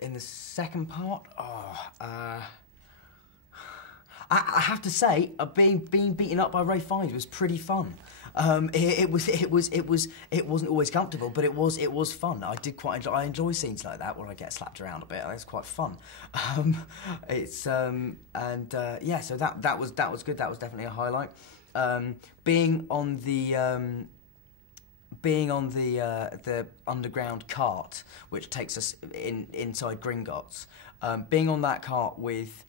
In the second part, I have to say, being beaten up by Ray Fiennes was pretty fun. It wasn't always comfortable, but it was fun. I did quite enjoy. I enjoy scenes like that where I get slapped around a bit. It's quite fun. Yeah. So that was good. That was definitely a highlight. Being on the underground cart, which takes us inside Gringotts, being on that cart with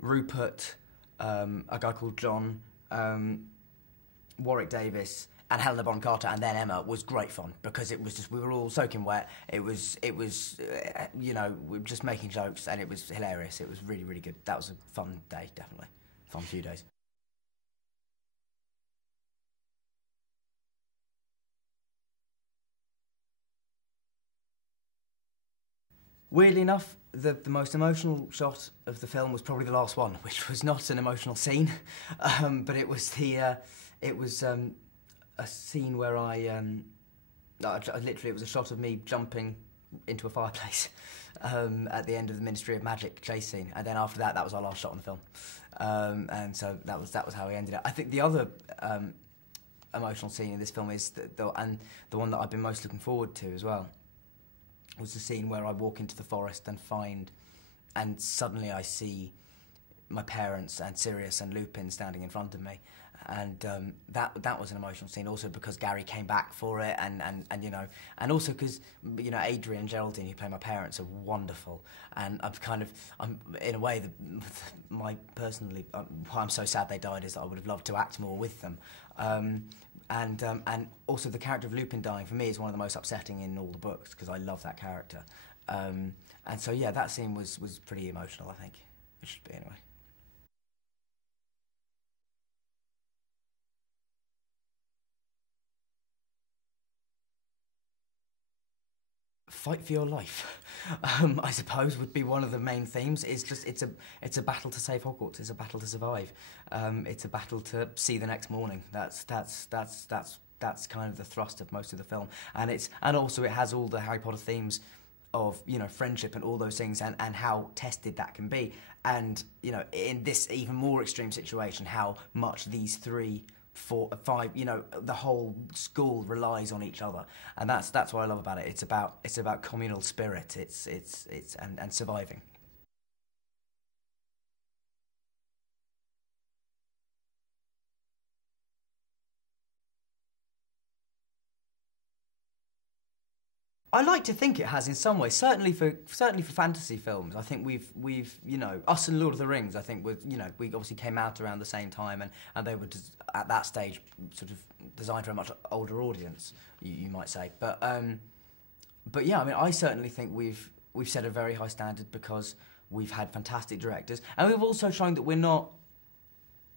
Rupert, a guy called John, Warwick Davis, and Helena Bonham Carter, and then Emma, was great fun, because it was just, we were all soaking wet. It was you know, we were just making jokes, and it was hilarious. It was really, really good. That was a fun day, definitely. Fun few days. Weirdly enough, the most emotional shot of the film was probably the last one, which was not an emotional scene, but it was a scene where literally, it was a shot of me jumping into a fireplace at the end of the Ministry of Magic chase scene, and then after that, that was our last shot on the film, and so that was how we ended it. I think the other emotional scene in this film is the one that I've been most looking forward to as well, was the scene where I walk into the forest and suddenly I see my parents and Sirius and Lupin standing in front of me, and that was an emotional scene, also because Gary came back for it, and you know, and also because, you know, Adrian and Geraldine, who play my parents, are wonderful, and I'm in a way, personally, why I'm so sad they died is that I would have loved to act more with them. And also the character of Lupin dying, for me, is one of the most upsetting in all the books, because I love that character. And so, yeah, that scene was pretty emotional, I think. It should be, anyway. Fight for your life, I suppose, would be one of the main themes. It's a battle to save Hogwarts. It's a battle to survive. It's a battle to see the next morning. That's kind of the thrust of most of the film, and also it has all the Harry Potter themes of, you know, friendship and all those things, and how tested that can be, and, you know, in this even more extreme situation, how much these 3, 4, 5, you know, the whole school relies on each other, and that's what I love about it. It's about communal spirit. And surviving. I like to think it has in some ways. Certainly for fantasy films, I think we've you know, us and Lord of the Rings, I think, you know, we obviously came out around the same time, and they were at that stage sort of designed for a much older audience, you might say. But yeah, I mean, I certainly think we've set a very high standard, because we've had fantastic directors, and we've also shown that we're not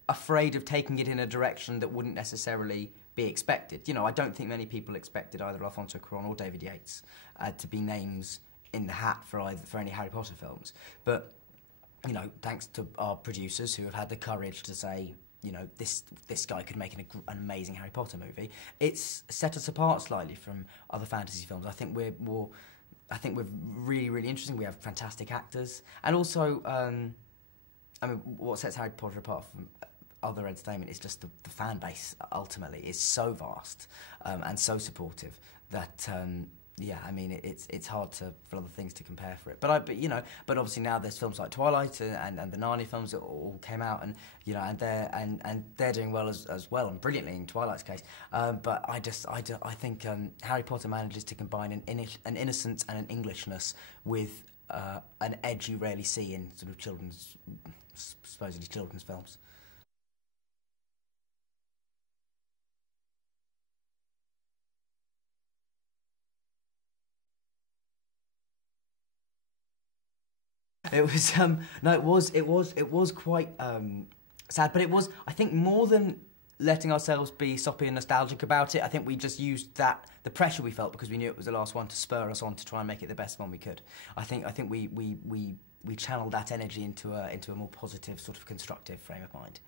afraid of taking it in a direction that wouldn't necessarily be expected. You know, I don't think many people expected either Alfonso Cuarón or David Yates to be names in the hat for any Harry Potter films. But, you know, thanks to our producers, who have had the courage to say, you know, this guy could make an amazing Harry Potter movie, it's set us apart slightly from other fantasy films. I think we're really, really interesting. We have fantastic actors, and also, I mean, what sets Harry Potter apart from other entertainment is just the fan base. Ultimately, is so vast and so supportive that yeah, I mean, it's hard for other things to compare for it. But you know, but obviously now there's films like Twilight and the Narnia films that all came out, and, you know, and they're doing well as well, and brilliantly in Twilight's case. But I think Harry Potter manages to combine an innocence and an Englishness with an edge you rarely see in sort of supposedly children's films. It was no, it was quite sad, but it was, I think, more than letting ourselves be soppy and nostalgic about it. I think we just used the pressure we felt, because we knew it was the last one, to spur us on to try and make it the best one we could. I think we channeled that energy into a more positive, sort of constructive frame of mind.